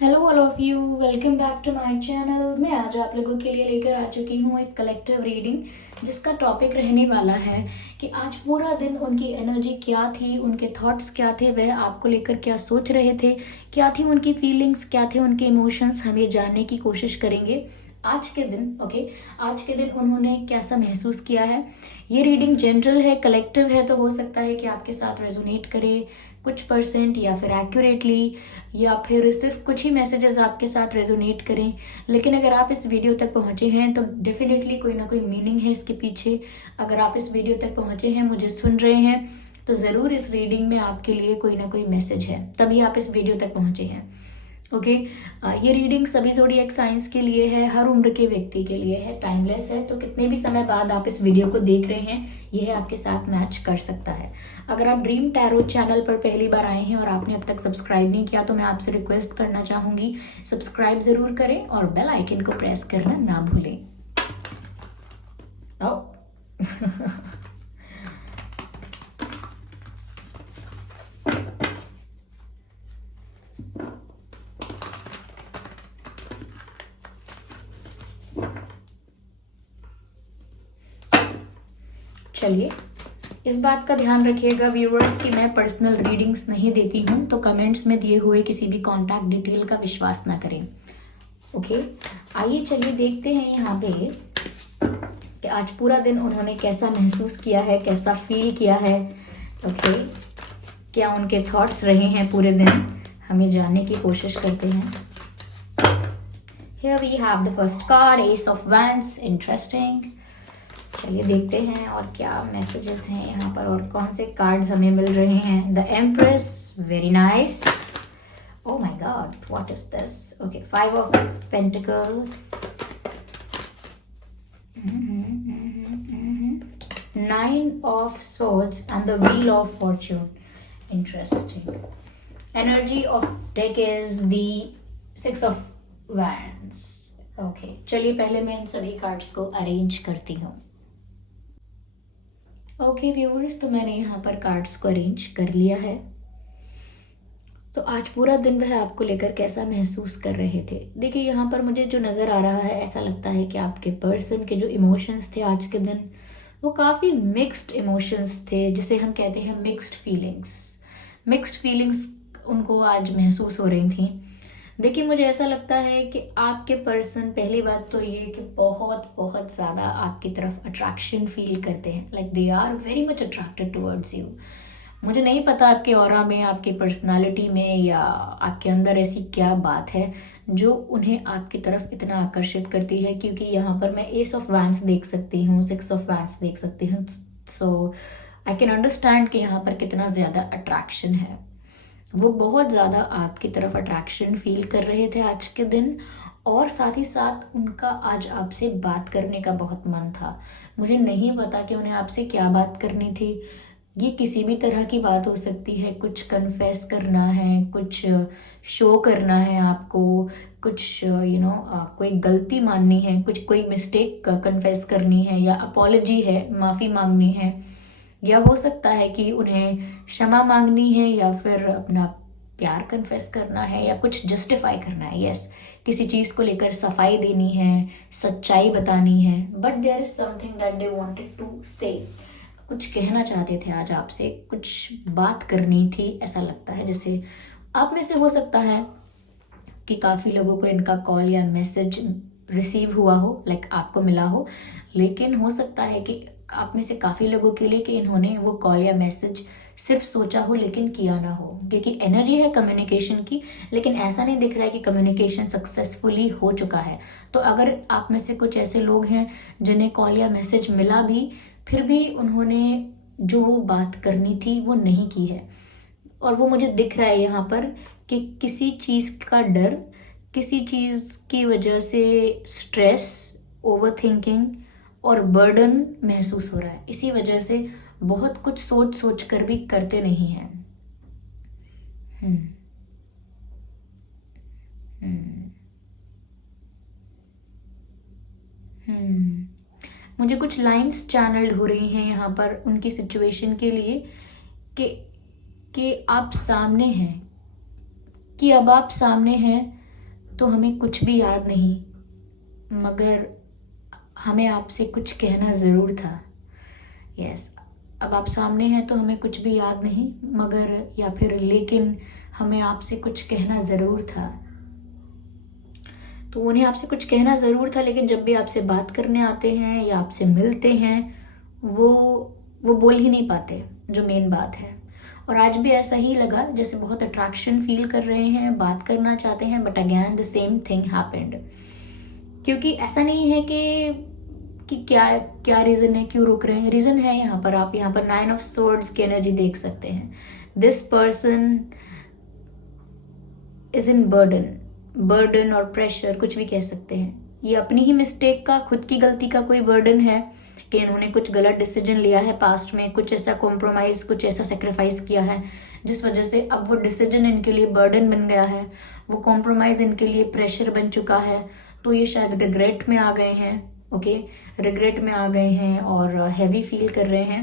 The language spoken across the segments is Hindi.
Hello all of you, welcome back to my channel. मैं आज आप लोगों के लिए लेकर आ चुकी हूँ एक कलेक्टिव रीडिंग, जिसका टॉपिक रहने वाला है कि आज पूरा दिन उनकी एनर्जी क्या थी, उनके थॉट्स क्या थे, वह आपको लेकर क्या सोच रहे थे, क्या थी उनकी फीलिंग्स, क्या थे उनके इमोशंस, हम ये जानने की कोशिश करेंगे आज के दिन। आज के दिन उन्होंने कैसा महसूस किया है। ये रीडिंग जनरल है, कलेक्टिव है, तो हो सकता है कि आपके साथ रेजोनेट करे कुछ परसेंट या फिर एक्यूरेटली, या फिर सिर्फ कुछ ही मैसेजेस आपके साथ रेजोनेट करें। लेकिन अगर आप इस वीडियो तक पहुंचे हैं तो डेफिनेटली कोई ना कोई मीनिंग है इसके पीछे। अगर आप इस वीडियो तक पहुंचे हैं, मुझे सुन रहे हैं, तो ज़रूर इस रीडिंग में आपके लिए कोई ना कोई मैसेज है, तभी आप इस वीडियो तक पहुंचे हैं। ओके। ये रीडिंग सभी ज़ोडिएक साइंस के लिए है, हर उम्र के व्यक्ति के लिए है, टाइमलेस है। तो कितने भी समय बाद आप इस वीडियो को देख रहे हैं, यह आपके साथ मैच कर सकता है। अगर आप ड्रीम टैरो चैनल पर पहली बार आए हैं और आपने अब तक सब्सक्राइब नहीं किया, तो मैं आपसे रिक्वेस्ट करना चाहूंगी, सब्सक्राइब जरूर करें और बेल आइकन को प्रेस करना ना भूलें। आओ। चलिए, इस बात का ध्यान रखिएगा व्यूअर्स कि मैं पर्सनल रीडिंग्स नहीं देती हूँ, तो कमेंट्स में दिए हुए किसी भी कॉन्टैक्ट डिटेल का विश्वास ना करें। ओके, आइए चलिए देखते हैं यहाँ पे कि आज पूरा दिन उन्होंने कैसा महसूस किया है, कैसा फील किया है। ओके, क्या उनके थॉट्स रहे हैं पूरे दिन, हमें जानने की कोशिश करते हैं। Here we have the first card, Ace of Wands, interesting। चलिए देखते हैं और क्या मैसेजेस हैं यहाँ पर और कौन से कार्ड्स हमें मिल रहे हैं। The empress, very nice. Oh my God, what is this? Okay, 5 of pentacles, 9 of swords and the wheel of Fortune. Interesting. Energy of deck is the 6 of wands। Okay, चलिए पहले मैं इन सभी कार्ड्स को अरेंज करती हूँ। ओके व्यूअर्स, तो मैंने यहाँ पर कार्ड्स को अरेंज कर लिया है। तो आज पूरा दिन वह आपको लेकर कैसा महसूस कर रहे थे। देखिए, यहाँ पर मुझे जो नज़र आ रहा है, ऐसा लगता है कि आपके पर्सन के जो इमोशंस थे आज के दिन, वो काफ़ी मिक्स्ड इमोशंस थे, जिसे हम कहते हैं मिक्स्ड फीलिंग्स उनको आज महसूस हो रही थी। देखिए, मुझे ऐसा लगता है कि आपके पर्सन, पहली बात तो ये कि बहुत बहुत ज़्यादा आपकी तरफ अट्रैक्शन फील करते हैं, like they are very much attracted towards you. मुझे नहीं पता आपके ऑरा में, आपकी पर्सनालिटी में या आपके अंदर ऐसी क्या बात है जो उन्हें आपकी तरफ इतना आकर्षित करती है, क्योंकि यहाँ पर मैं एस ऑफ वैंड्स देख सकती हूँ, 6 ऑफ वैंड्स देख सकती हूँ। सो आई कैन अंडरस्टैंड कि यहाँ पर कितना ज़्यादा अट्रैक्शन है। वो बहुत ज़्यादा आपकी तरफ अट्रैक्शन फील कर रहे थे आज के दिन, और साथ ही साथ उनका आज आपसे बात करने का बहुत मन था। मुझे नहीं पता कि उन्हें आपसे क्या बात करनी थी। ये किसी भी तरह की बात हो सकती है, कुछ कन्फेस करना है, कुछ शो करना है आपको, कुछ आपको एक गलती माननी है, कुछ कोई मिस्टेक कन्फेस करनी है, या अपॉलजी है, माफ़ी मांगनी है, या हो सकता है कि उन्हें क्षमा मांगनी है, या फिर अपना प्यार कन्फेस करना है, या कुछ जस्टिफाई करना है। यस, किसी चीज़ को लेकर सफाई देनी है, सच्चाई बतानी है। But there is something that they wanted to say, कुछ कहना चाहते थे आज आपसे, कुछ बात करनी थी। ऐसा लगता है जैसे आप में से हो सकता है कि काफ़ी लोगों को इनका कॉल या मैसेज रिसीव हुआ हो, लाइक आपको मिला हो, लेकिन हो सकता है कि आप में से काफ़ी लोगों के लिए कि इन्होंने वो कॉल या मैसेज सिर्फ सोचा हो लेकिन किया ना हो, क्योंकि एनर्जी है कम्युनिकेशन की, लेकिन ऐसा नहीं दिख रहा है कि कम्युनिकेशन सक्सेसफुली हो चुका है। तो अगर आप में से कुछ ऐसे लोग हैं जिन्हें कॉल या मैसेज मिला भी, फिर भी उन्होंने जो बात करनी थी वो नहीं की है, और वो मुझे दिख रहा है यहाँ पर कि किसी चीज़ का डर, किसी चीज़ की वजह से स्ट्रेस, ओवर थिंकिंग और बर्डन महसूस हो रहा है। इसी वजह से बहुत कुछ सोच सोच कर भी करते नहीं हैं। मुझे कुछ लाइंस चैनल्ड हो रही हैं यहाँ पर उनकी सिचुएशन के लिए कि आप सामने हैं, कि अब आप सामने हैं तो हमें कुछ भी याद नहीं, मगर हमें आपसे कुछ कहना ज़रूर था। यस, अब आप सामने हैं तो हमें कुछ भी याद नहीं, मगर या फिर लेकिन हमें आपसे कुछ कहना ज़रूर था। तो उन्हें आपसे कुछ कहना ज़रूर था, लेकिन जब भी आपसे बात करने आते हैं या आपसे मिलते हैं, वो बोल ही नहीं पाते, जो मेन बात है। और आज भी ऐसा ही लगा, जैसे बहुत अट्रैक्शन फील कर रहे हैं, बात करना चाहते हैं, but again the same thing happened. क्योंकि ऐसा नहीं है कि क्या क्या रीज़न है, क्यों रुक रहे हैं। रीज़न है यहाँ पर, आप यहाँ पर 9 ऑफ सोर्ड्स की एनर्जी देख सकते हैं। This person is in burden और प्रेशर, कुछ भी कह सकते हैं। ये अपनी ही मिस्टेक का, खुद की गलती का कोई बर्डन है कि इन्होंने कुछ गलत डिसीजन लिया है पास्ट में, कुछ ऐसा कॉम्प्रोमाइज, कुछ ऐसा सेक्रीफाइस किया है जिस वजह से अब वो डिसीजन इनके लिए बर्डन बन गया है, वो कॉम्प्रोमाइज इनके लिए प्रेशर बन चुका है। तो ये शायद रिग्रेट में आ गए हैं। ओके, रिग्रेट में आ गए हैं और हैवी फील कर रहे हैं।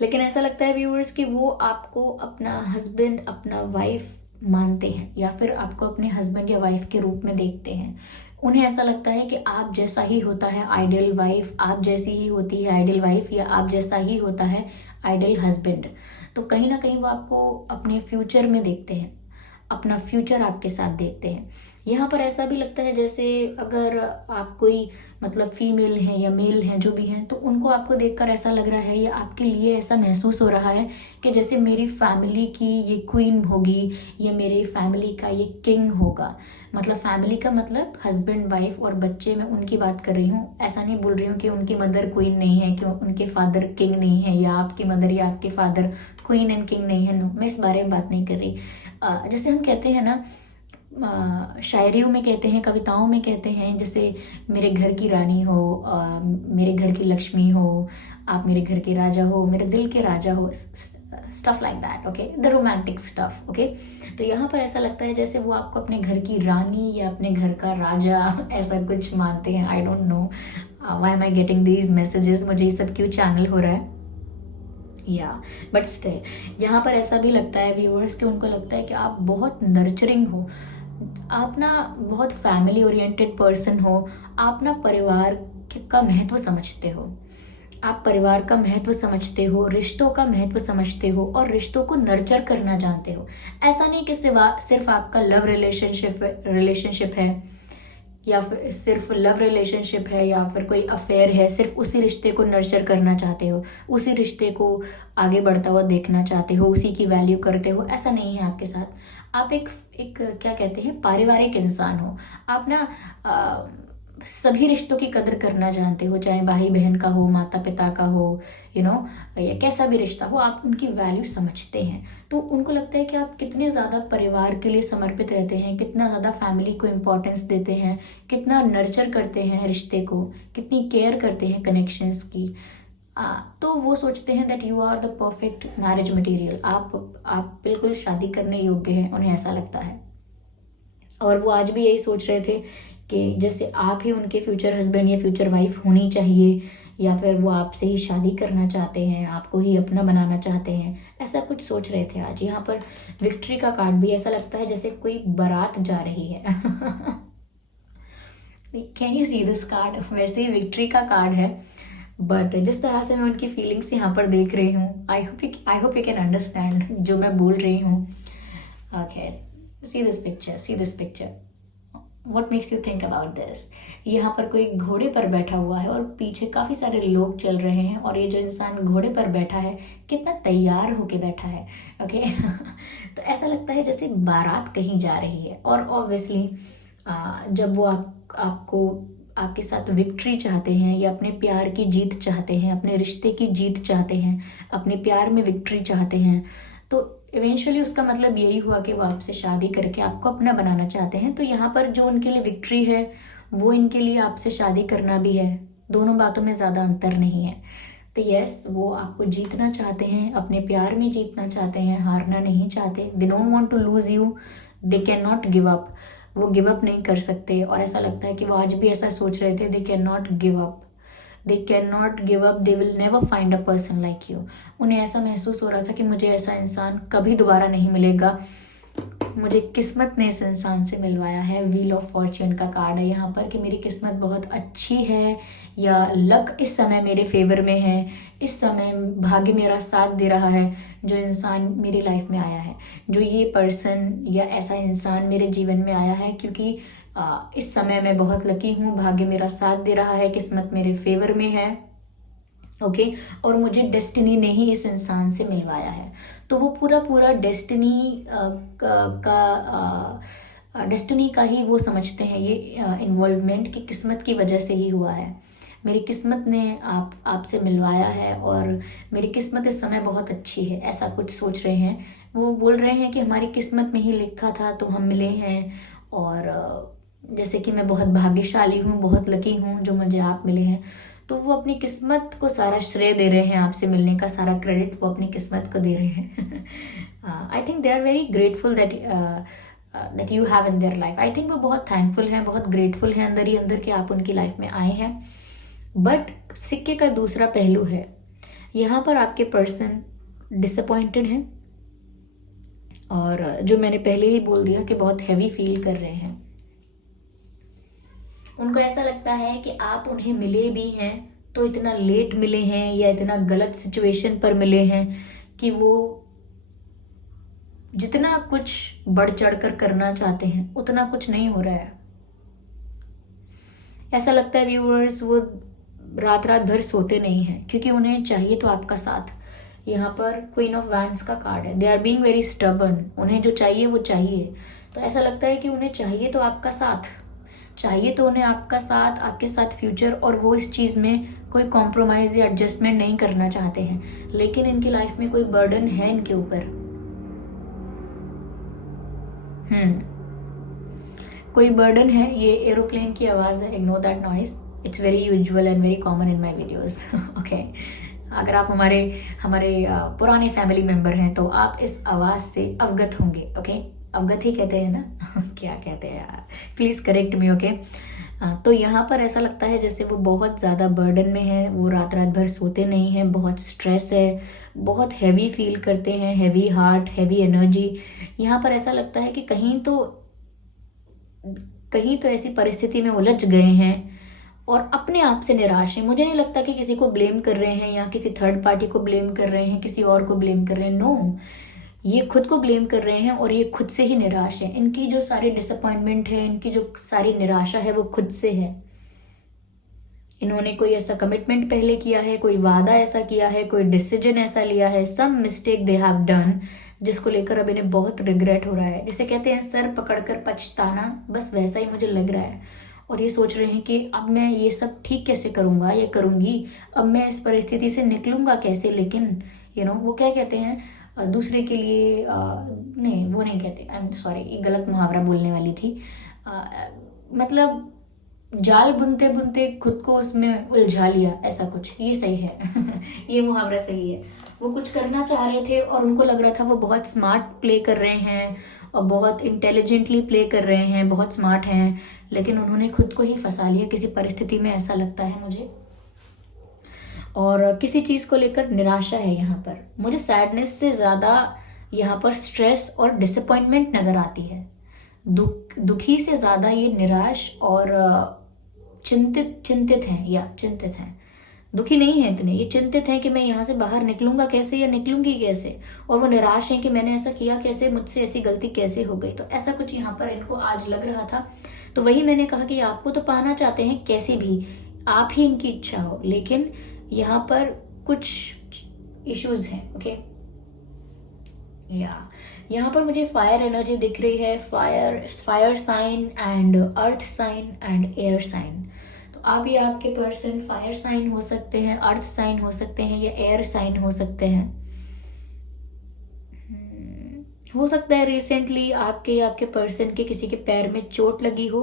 लेकिन ऐसा लगता है व्यूअर्स कि वो आपको अपना हस्बैंड, अपना वाइफ मानते हैं, या फिर आपको अपने हस्बैंड या वाइफ के रूप में देखते हैं। उन्हें ऐसा लगता है कि आप जैसा ही होता है आइडियल वाइफ, आप जैसी ही होती है आइडियल वाइफ, या आप जैसा ही होता है आइडियल हस्बैंड। तो कहीं ना कहीं वो आपको अपने फ्यूचर में देखते हैं, अपना फ्यूचर आपके साथ देखते हैं। यहाँ पर ऐसा भी लगता है जैसे अगर आप कोई मतलब फीमेल हैं या मेल हैं, जो भी हैं, तो उनको आपको देखकर ऐसा लग रहा है या आपके लिए ऐसा महसूस हो रहा है कि जैसे मेरी फैमिली की ये क्वीन होगी, या मेरे फैमिली का ये किंग होगा। मतलब फैमिली का मतलब हस्बैंड, वाइफ और बच्चे, मैं उनकी बात कर रही हूँ। ऐसा नहीं बोल रही हूँ कि उनकी मदर क्वीन नहीं है, कि उनके फादर किंग नहीं है, या आपकी मदर या आपके फादर क्वीन एंड किंग नहीं है। नो, मैं इस बारे में बात नहीं कर रही। जैसे हम कहते हैं ना, शायरियों में कहते हैं, कविताओं में कहते हैं, जैसे मेरे घर की रानी हो, मेरे घर की लक्ष्मी हो, आप मेरे घर के राजा हो, मेरे दिल के राजा हो, stuff like that. Okay, the romantic stuff. Okay, तो यहाँ पर ऐसा लगता है जैसे वो आपको अपने घर की रानी या अपने घर का राजा ऐसा कुछ मानते हैं। I don't know why am I getting these messages, मुझे ये सब क्यों चैनल हो रहा है या बट स्टिल यहाँ पर ऐसा भी लगता है व्यूअर्स कि उनको लगता है कि आप बहुत नर्चरिंग हो, आप ना बहुत फैमिली ओरिएंटेड पर्सन हो, आप ना परिवार का महत्व समझते हो, आप परिवार का महत्व समझते हो, रिश्तों का महत्व समझते हो और रिश्तों को नर्चर करना जानते हो। ऐसा नहीं कि सिर्फ आपका लव रिलेशनशिप है, या फिर सिर्फ लव रिलेशनशिप है, या फिर कोई अफेयर है, सिर्फ उसी रिश्ते को नर्चर करना चाहते हो, उसी रिश्ते को आगे बढ़ता हुआ देखना चाहते हो, उसी की वैल्यू करते हो। ऐसा नहीं है आपके साथ। आप एक क्या कहते हैं, पारिवारिक इंसान हो। आप ना सभी रिश्तों की कदर करना जानते हो, चाहे भाई बहन का हो, माता पिता का हो, या कैसा भी रिश्ता हो, आप उनकी वैल्यू समझते हैं। तो उनको लगता है कि आप कितने ज़्यादा परिवार के लिए समर्पित रहते हैं, कितना ज़्यादा फैमिली को इम्पोर्टेंस देते हैं, कितना नर्चर करते हैं रिश्ते को, कितनी केयर करते हैं कनेक्शंस की। तो वो सोचते हैं that you are the perfect marriage material, आप बिल्कुल शादी करने योग्य हैं, उन्हें ऐसा लगता है। और वो आज भी यही सोच रहे थे कि जैसे आप ही उनके फ्यूचर हस्बैंड या फ्यूचर वाइफ होनी चाहिए, या फिर वो आपसे ही शादी करना चाहते हैं, आपको ही अपना बनाना चाहते हैं, ऐसा कुछ सोच रहे थे आज। यहाँ पर विक्ट्री का कार्ड भी, ऐसा लगता है जैसे कोई बारात जा रही है। Can you see this card? वैसे ही विक्ट्री का कार्ड है, बट जिस तरह से मैं उनकी फीलिंग्स यहाँ पर देख रही हूँ, I hope you can understand जो मैं बोल रही हूँ। Okay, see this picture, What makes you think about this? यहाँ पर कोई घोड़े पर बैठा हुआ है और पीछे काफ़ी सारे लोग चल रहे हैं, और ये जो इंसान घोड़े पर बैठा है कितना तैयार होके बैठा है। ओके, तो ऐसा लगता है जैसे बारात कहीं जा रही है। और ऑब्वियसली जब वो आपको आपके साथ विक्ट्री चाहते हैं, या अपने प्यार की जीत चाहते हैं, अपने रिश्ते की जीत चाहते हैं, अपने प्यार में विक्ट्री चाहते हैं, तो इवेंचुअली उसका मतलब यही हुआ कि वो आपसे शादी करके आपको अपना बनाना चाहते हैं। तो यहाँ पर जो उनके लिए विक्ट्री है, वो इनके लिए आपसे शादी करना भी है। दोनों बातों में ज़्यादा अंतर नहीं है। तो यस, वो आपको जीतना चाहते हैं, अपने प्यार में जीतना चाहते हैं, हारना नहीं चाहते। They don't want to lose you, they can not give up, वो गिव अप नहीं कर सकते। और ऐसा लगता है कि वो आज भी ऐसा सोच रहे थे, दे can not give up, they can not give up, they will never find a person like you. उन्हें ऐसा महसूस हो रहा था कि मुझे ऐसा इंसान कभी दोबारा नहीं मिलेगा मुझे किस्मत ने इस इंसान से मिलवाया है। व्हील ऑफ फॉर्च्यून का कार्ड है यहाँ पर कि मेरी किस्मत बहुत अच्छी है या लक इस समय मेरे फेवर में है, इस समय भाग्य मेरा साथ दे रहा है। जो इंसान मेरी लाइफ में आया है, जो ये पर्सन या ऐसा इंसान मेरे जीवन में आया है, क्योंकि इस समय मैं बहुत लकी हूँ, भाग्य मेरा साथ दे रहा है, किस्मत मेरे फेवर में है। ओके और मुझे डेस्टिनी ने ही इस इंसान से मिलवाया है। तो वो पूरा पूरा डेस्टिनी डेस्टिनी का ही वो समझते हैं ये इन्वॉल्वमेंट कि किस्मत की वजह से ही हुआ है। मेरी किस्मत ने आपसे मिलवाया है और मेरी किस्मत इस समय बहुत अच्छी है, ऐसा कुछ सोच रहे हैं। वो बोल रहे हैं कि हमारी किस्मत में ही लिखा था तो हम मिले हैं, और जैसे कि मैं बहुत भाग्यशाली हूँ, बहुत लकी हूँ जो मुझे आप मिले हैं। तो वो अपनी किस्मत को सारा श्रेय दे रहे हैं, आपसे मिलने का सारा क्रेडिट वो अपनी किस्मत को दे रहे हैं। I think they are very grateful that you have in their life. I think वो बहुत थैंकफुल हैं, बहुत ग्रेटफुल हैं अंदर ही अंदर कि आप उनकी लाइफ में आए हैं। बट सिक्के का दूसरा पहलू है, यहाँ पर आपके पर्सन डिसअपॉइंटेड हैं, और जो मैंने पहले ही बोल दिया कि बहुत हैवी फील कर रहे हैं। उनको ऐसा लगता है कि आप उन्हें मिले भी हैं तो इतना लेट मिले हैं या इतना गलत सिचुएशन पर मिले हैं कि वो जितना कुछ बढ़ चढ़ कर करना चाहते हैं उतना कुछ नहीं हो रहा है। ऐसा लगता है व्यूअर्स वो रात रात भर सोते नहीं हैं, क्योंकि उन्हें चाहिए तो आपका साथ। यहाँ पर क्वीन ऑफ वैंड्स का कार्ड है। They are being very stubborn, उन्हें जो चाहिए वो चाहिए। तो ऐसा लगता है कि उन्हें चाहिए तो आपका साथ, चाहिए तो उन्हें आपका साथ, आपके साथ फ्यूचर, और वो इस चीज़ में कोई कॉम्प्रोमाइज़ या एडजस्टमेंट नहीं करना चाहते हैं। लेकिन इनकी लाइफ में कोई बर्डन है इनके ऊपर। कोई बर्डन है। ये एरोप्लेन की आवाज़ है, ignore that noise, it's very usual and very common in my videos. Okay, अगर आप हमारे पुराने फैमिली मेम्बर हैं तो आप इस आवाज़ से अवगत होंगे। ओके, अवगत ही कहते हैं ना? क्या कहते हैं यार, प्लीज़ करेक्ट मी। ओके, तो यहाँ पर ऐसा लगता है जैसे वो बहुत ज़्यादा बर्डन में है, वो रात रात भर सोते नहीं हैं, बहुत स्ट्रेस है, बहुत हैवी फील करते हैं, हैवी हार्ट, हैवी एनर्जी। यहाँ पर ऐसा लगता है कि कहीं तो ऐसी परिस्थिति में उलझ गए हैं और अपने आप से निराश हैं। मुझे नहीं लगता कि किसी को ब्लेम कर रहे हैं या किसी थर्ड पार्टी को ब्लेम कर रहे हैं, किसी और को ब्लेम कर रहे हैं। नो, ये खुद को ब्लेम कर रहे हैं और ये खुद से ही निराश है। इनकी जो सारी डिसअपॉइंटमेंट है, इनकी जो सारी निराशा है, वो खुद से है। इन्होंने कोई ऐसा कमिटमेंट पहले किया है, कोई वादा ऐसा किया है, कोई डिसीजन ऐसा लिया है, some mistake they have done, जिसको लेकर अब इन्हें बहुत रिग्रेट हो रहा है। जिसे कहते हैं सर पकड़कर पछताना, बस वैसा ही मुझे लग रहा है। और ये सोच रहे हैं कि अब मैं ये सब ठीक कैसे करूँगा या करूँगी, अब मैं इस परिस्थिति से निकलूँगा कैसे। लेकिन वो क्या कहते हैं, दूसरे के लिए नहीं, वो नहीं कहते, आई एम सॉरी, एक गलत मुहावरा बोलने वाली थी। मतलब जाल बुनते बुनते खुद को उसमें उलझा लिया, ऐसा कुछ, ये सही है। ये मुहावरा सही है। वो कुछ करना चाह रहे थे और उनको लग रहा था वो बहुत स्मार्ट प्ले कर रहे हैं और बहुत इंटेलिजेंटली प्ले कर रहे हैं, बहुत स्मार्ट हैं, लेकिन उन्होंने खुद को ही फंसा लिया किसी परिस्थिति में, ऐसा लगता है मुझे। और किसी चीज़ को लेकर निराशा है यहाँ पर। मुझे सैडनेस से ज़्यादा यहाँ पर स्ट्रेस और डिसअपॉइंटमेंट नज़र आती है। दुखी से ज़्यादा ये निराश और चिंतित हैं। दुखी नहीं है इतने, ये चिंतित हैं कि मैं यहाँ से बाहर निकलूंगा कैसे या निकलूंगी कैसे। और वो निराश हैं कि मैंने ऐसा किया कैसे, मुझसे ऐसी गलती कैसे हो गई। तो ऐसा कुछ यहाँ पर इनको आज लग रहा था। तो वही मैंने कहा कि आपको तो पाना चाहते हैं कैसे भी, आप ही इनकी इच्छा हो, लेकिन यहाँ पर कुछ इश्यूज हैं। ओके, यहाँ पर मुझे फायर एनर्जी दिख रही है, fire sign and earth sign and air sign. तो आप या आपके पर्सन फायर साइन हो सकते हैं, अर्थ साइन हो सकते हैं या एयर साइन हो सकते हैं। हो सकता है रिसेंटली आपके या आपके पर्सन के किसी के पैर में चोट लगी हो,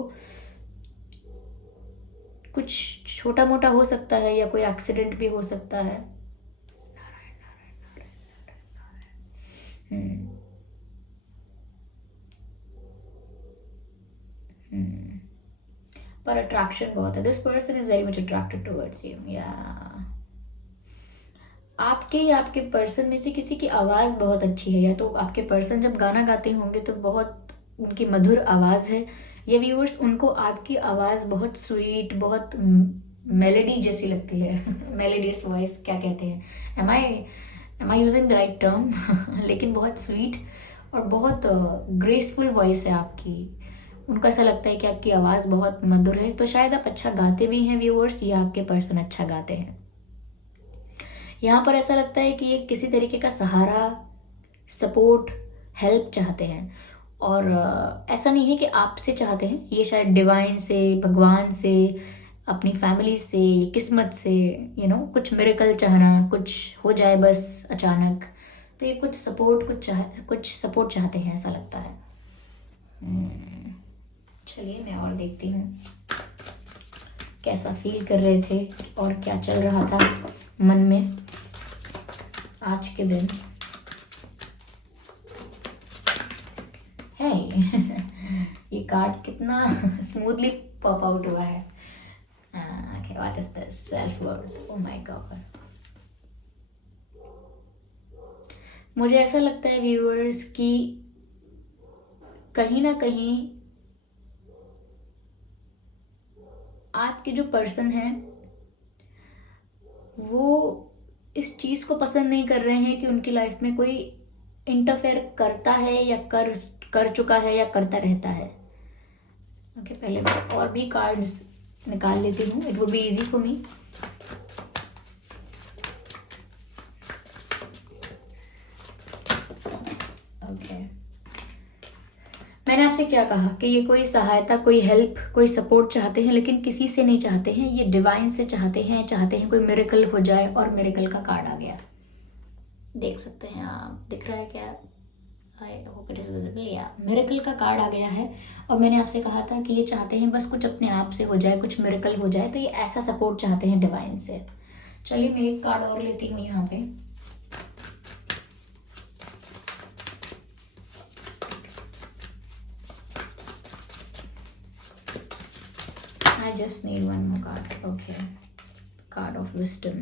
कुछ छोटा मोटा हो सकता है या कोई एक्सीडेंट भी हो सकता है। पर अट्रैक्शन बहुत है। This person is very much attracted towards you. या आपके या आपके पर्सन में से किसी की आवाज़ बहुत अच्छी है, या तो आपके पर्सन जब गाना गाते होंगे तो बहुत उनकी मधुर आवाज़ है, या व्यूअर्स उनको आपकी आवाज़ बहुत स्वीट, बहुत मेलेडी जैसी लगती है। मेलेडियस वॉइस क्या कहते हैं, am I using the right term? लेकिन बहुत स्वीट और बहुत ग्रेसफुल वॉइस है आपकी। उनको ऐसा लगता है कि आपकी आवाज़ बहुत मधुर है, तो शायद आप अच्छा गाते भी हैं व्यूअर्स, या आपके पर्सन अच्छा गाते हैं। यहाँ पर ऐसा लगता है कि ये किसी तरीके का सहारा, सपोर्ट, हेल्प चाहते हैं, और ऐसा नहीं है कि आपसे चाहते हैं, ये शायद डिवाइन से, भगवान से, अपनी फैमिली से, किस्मत से, कुछ मिरेकल चाहना, कुछ हो जाए बस अचानक, तो ये कुछ सपोर्ट चाहते हैं, ऐसा लगता है। चलिए मैं और देखती हूँ कैसा फील कर रहे थे और क्या चल रहा था मन में आज के दिन है। ये कार्ड कितना स्मूथली पॉप आउट हुआ है। Okay, what is this? Self-worth. Oh my God. मुझे ऐसा लगता है व्यूअर्स कि कहीं ना कहीं आपके जो पर्सन है वो इस चीज़ को पसंद नहीं कर रहे हैं कि उनकी लाइफ में कोई इंटरफेयर करता है, या कर चुका है, या करता रहता है। ओके, पहले मैं और भी कार्ड्स निकाल लेती हूँ, it would be easy for me. Okay, मैंने आपसे क्या कहा कि ये कोई सहायता, कोई हेल्प, कोई सपोर्ट चाहते हैं, लेकिन किसी से नहीं चाहते हैं, ये डिवाइन से चाहते हैं कोई मिरेकल हो जाए, और मिरेकल का कार्ड आ गया, देख सकते हैं आप, दिख रहा है क्या? I hope it is visible. या मिरेकल का कार्ड आ गया है, और मैंने आपसे कहा था कि ये चाहते हैं बस कुछ अपने आप से हो जाए, कुछ मिरेकल हो जाए, तो ये ऐसा सपोर्ट चाहते हैं डिवाइन से। चलिए मैं एक कार्ड और लेती हूँ यहाँ पे। I just need one more card. Okay. Card of wisdom.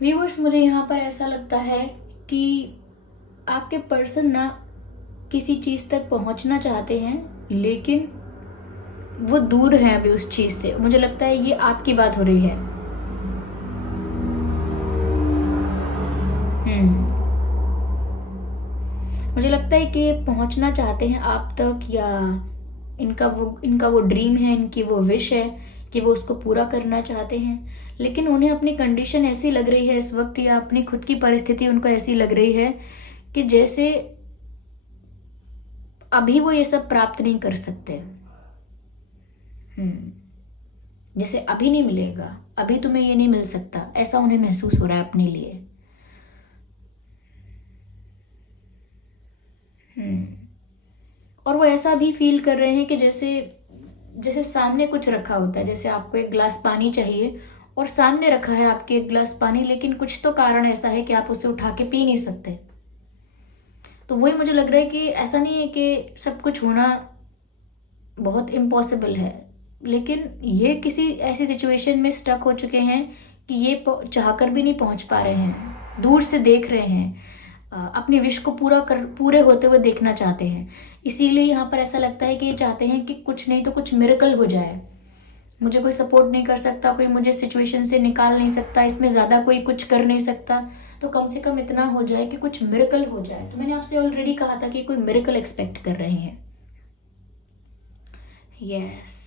Viewers, मुझे यहाँ पर ऐसा लगता है कि आपके पर्सन ना किसी चीज़ तक पहुँचना चाहते हैं, लेकिन वो दूर है अभी उस चीज़ से। मुझे लगता है ये आपकी बात हो रही है। मुझे लगता है कि पहुंचना चाहते हैं आप तक, या इनका वो ड्रीम है, इनकी वो विश है कि वो उसको पूरा करना चाहते हैं, लेकिन उन्हें अपनी कंडीशन ऐसी लग रही है इस वक्त, या अपनी खुद की परिस्थिति उनको ऐसी लग रही है कि जैसे अभी वो ये सब प्राप्त नहीं कर सकते। जैसे अभी नहीं मिलेगा, अभी तुम्हें ये नहीं मिल सकता, ऐसा उन्हें महसूस हो रहा है अपने लिए। और वो ऐसा भी फील कर रहे हैं कि जैसे सामने कुछ रखा होता है, जैसे आपको एक गिलास पानी चाहिए और सामने रखा है आपके एक गिलास पानी, लेकिन कुछ तो कारण ऐसा है कि आप उसे उठा के पी नहीं सकते। तो वही मुझे लग रहा है कि ऐसा नहीं है कि सब कुछ होना बहुत इम्पॉसिबल है, लेकिन ये किसी ऐसी सिचुएशन में स्टक हो चुके हैं कि ये चाहकर भी नहीं पहुंच पा रहे हैं, दूर से देख रहे हैं, अपनी विश को पूरे होते हुए देखना चाहते हैं। इसीलिए यहाँ पर ऐसा लगता है कि ये चाहते हैं कि कुछ नहीं तो कुछ मिरेकल हो जाए। मुझे कोई सपोर्ट नहीं कर सकता, कोई मुझे सिचुएशन से निकाल नहीं सकता, इसमें ज़्यादा कोई कुछ कर नहीं सकता, तो कम से कम इतना हो जाए कि कुछ मिरेकल हो जाए। तो मैंने आपसे ऑलरेडी कहा था कि कोई मिरेकल एक्सपेक्ट कर रहे हैं। यस,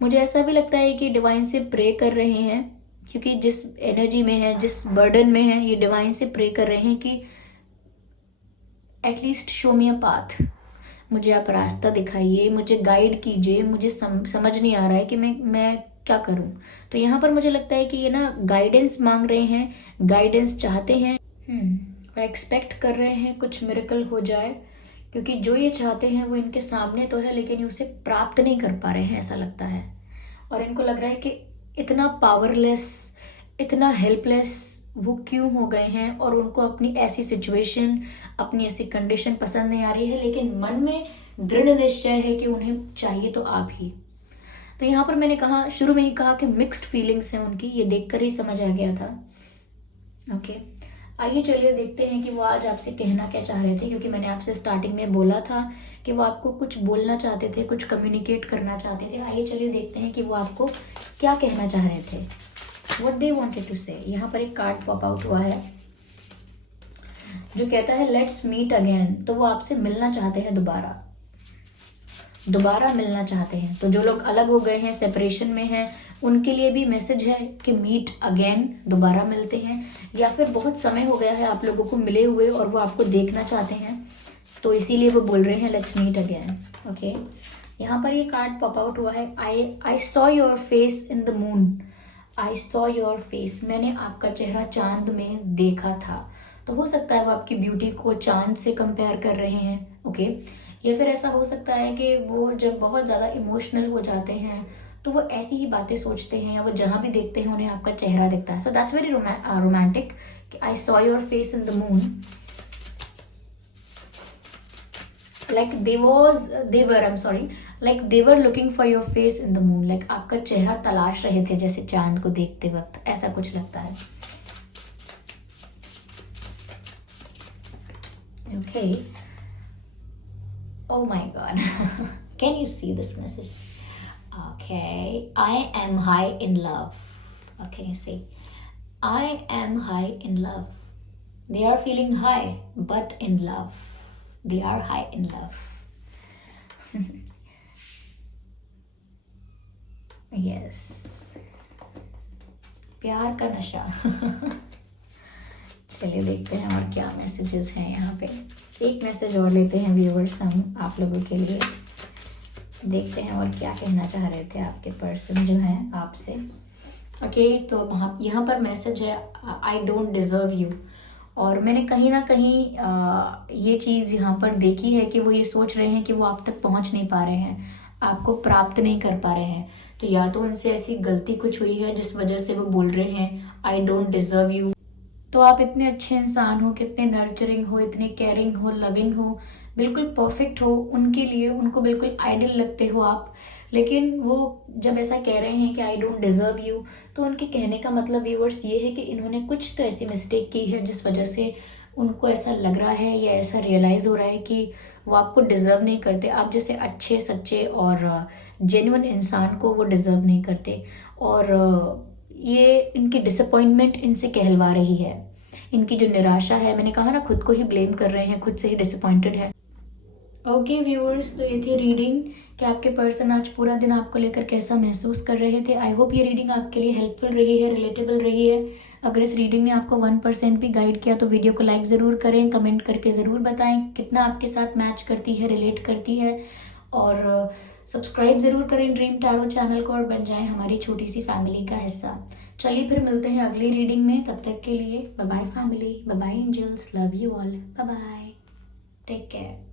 मुझे ऐसा भी लगता है कि डिवाइन से प्रे कर रहे हैं, क्योंकि जिस एनर्जी में है, जिस बर्डन में है, ये डिवाइन से प्रे कर रहे हैं कि at least show me a path, मुझे आप रास्ता दिखाइए, मुझे गाइड कीजिए, मुझे समझ नहीं आ रहा है कि मैं क्या करूं। तो यहाँ पर मुझे लगता है कि ये ना गाइडेंस मांग रहे हैं, गाइडेंस चाहते हैं, और एक्सपेक्ट कर रहे हैं कुछ मिरेकल हो जाए, क्योंकि जो ये चाहते हैं वो इनके सामने तो है, लेकिन ये उसे प्राप्त नहीं कर पा रहे हैं, ऐसा लगता है। और इनको लग रहा है कि इतना पावरलेस, इतना हेल्पलेस वो क्यों हो गए हैं, और उनको अपनी ऐसी सिचुएशन, अपनी ऐसी कंडीशन पसंद नहीं आ रही है, लेकिन मन में दृढ़ निश्चय है कि उन्हें चाहिए तो आप ही। तो यहाँ पर मैंने कहा, शुरू में ही कहा कि मिक्स्ड फीलिंग्स हैं उनकी, ये देखकर ही समझ आ गया था। ओके, आइए चलिए देखते हैं कि वो आज आपसे कहना क्या चाह रहे थे, क्योंकि मैंने आपसे स्टार्टिंग में बोला था कि वो आपको कुछ बोलना चाहते थे, कुछ कम्युनिकेट करना चाहते थे। आइए चलिए देखते हैं कि वो आपको क्या कहना चाह रहे थे, What they wanted to say। यहाँ पर एक कार्ड पॉप आउट हुआ है जो कहता है लेट्स मीट अगेन। तो वो आपसे मिलना चाहते हैं, दोबारा मिलना चाहते हैं। तो जो लोग अलग हो गए हैं, सेपरेशन में हैं, उनके लिए भी मैसेज है कि मीट अगेन, दोबारा मिलते हैं। या फिर बहुत समय हो गया है आप लोगों को मिले हुए और वो आपको देखना चाहते हैं, तो इसीलिए वो बोल रहे हैं लेट्स मीट अगेन। ओके, यहाँ पर ये कार्ड पॉप आउट हुआ है, I saw your face in the moon. I saw your face, मैंने आपका चेहरा चांद में देखा था। तो हो सकता है वो आपकी ब्यूटी को चांद से कंपेयर कर रहे हैं। ओके, या फिर ऐसा हो सकता है कि वो जब बहुत ज़्यादा इमोशनल हो जाते हैं तो वो ऐसी ही बातें सोचते हैं, या वो जहाँ भी देखते हैं उन्हें आपका चेहरा दिखता है। सो दैट्स वेरी रोमांटिक कि I saw your face in the moon, like they were looking for your face in the moon, like आपका चेहरा तलाश रहे थे जैसे चांद को देखते वक्त, ऐसा कुछ लगता है। Okay, oh my god, can you see this message? Okay, I am high in love. Okay, see, I am high in love. They are feeling high but in love. They are high in love. Yes, प्यार का नशा। चलिए देखते हैं और क्या मैसेजेस हैं यहाँ पे। एक मैसेज और लेते हैं व्यूअर्स हम आप लोगों के लिए, देखते हैं और क्या कहना चाह रहे थे आपके पर्सन जो हैं आपसे। ओके, तो यहाँ पर मैसेज है आई डोंट डिजर्व यू। और मैंने कहीं ना कहीं ये चीज़ यहाँ पर देखी है कि वो ये सोच रहे हैं कि वो आप तक पहुँच नहीं पा रहे हैं, आपको प्राप्त नहीं कर पा रहे हैं। तो या तो उनसे ऐसी गलती कुछ हुई है जिस वजह से वो बोल रहे हैं आई डोंट डिजर्व यू। तो आप इतने अच्छे इंसान हो, कितने नर्चरिंग हो, इतने केयरिंग हो, लविंग हो, बिल्कुल परफेक्ट हो उनके लिए, उनको बिल्कुल आइडियल लगते हो आप। लेकिन वो जब ऐसा कह रहे हैं कि आई डोंट डिजर्व यू, तो उनके कहने का मतलब व्यूअर्स ये है कि इन्होंने कुछ तो ऐसी मिस्टेक की है जिस वजह से उनको ऐसा लग रहा है या ऐसा रियलाइज़ हो रहा है कि वो आपको डिज़र्व नहीं करते। आप जैसे अच्छे, सच्चे और जेन्युइन इंसान को वो डिज़र्व नहीं करते। और ये इनकी डिसअपॉइंटमेंट इनसे कहलवा रही है, इनकी जो निराशा है, मैंने कहा ना खुद को ही ब्लेम कर रहे हैं, खुद से ही डिसअपॉइंटेड है। ओके व्यूअर्स, तो ये थी रीडिंग कि आपके पर्सन आज पूरा दिन आपको लेकर कैसा महसूस कर रहे थे। आई होप ये रीडिंग आपके लिए हेल्पफुल रही है, रिलेटेबल रही है। अगर इस रीडिंग ने आपको 1% भी गाइड किया तो वीडियो को लाइक ज़रूर करें, कमेंट करके ज़रूर बताएं कितना आपके साथ मैच करती है, रिलेट करती है। और सब्सक्राइब ज़रूर करें ड्रीम टैरो चैनल को और बन जाएं हमारी छोटी सी फैमिली का हिस्सा। चलिए फिर मिलते हैं अगली रीडिंग में, तब तक के लिए bye bye family, bye bye angels, love you all, bye bye, take care.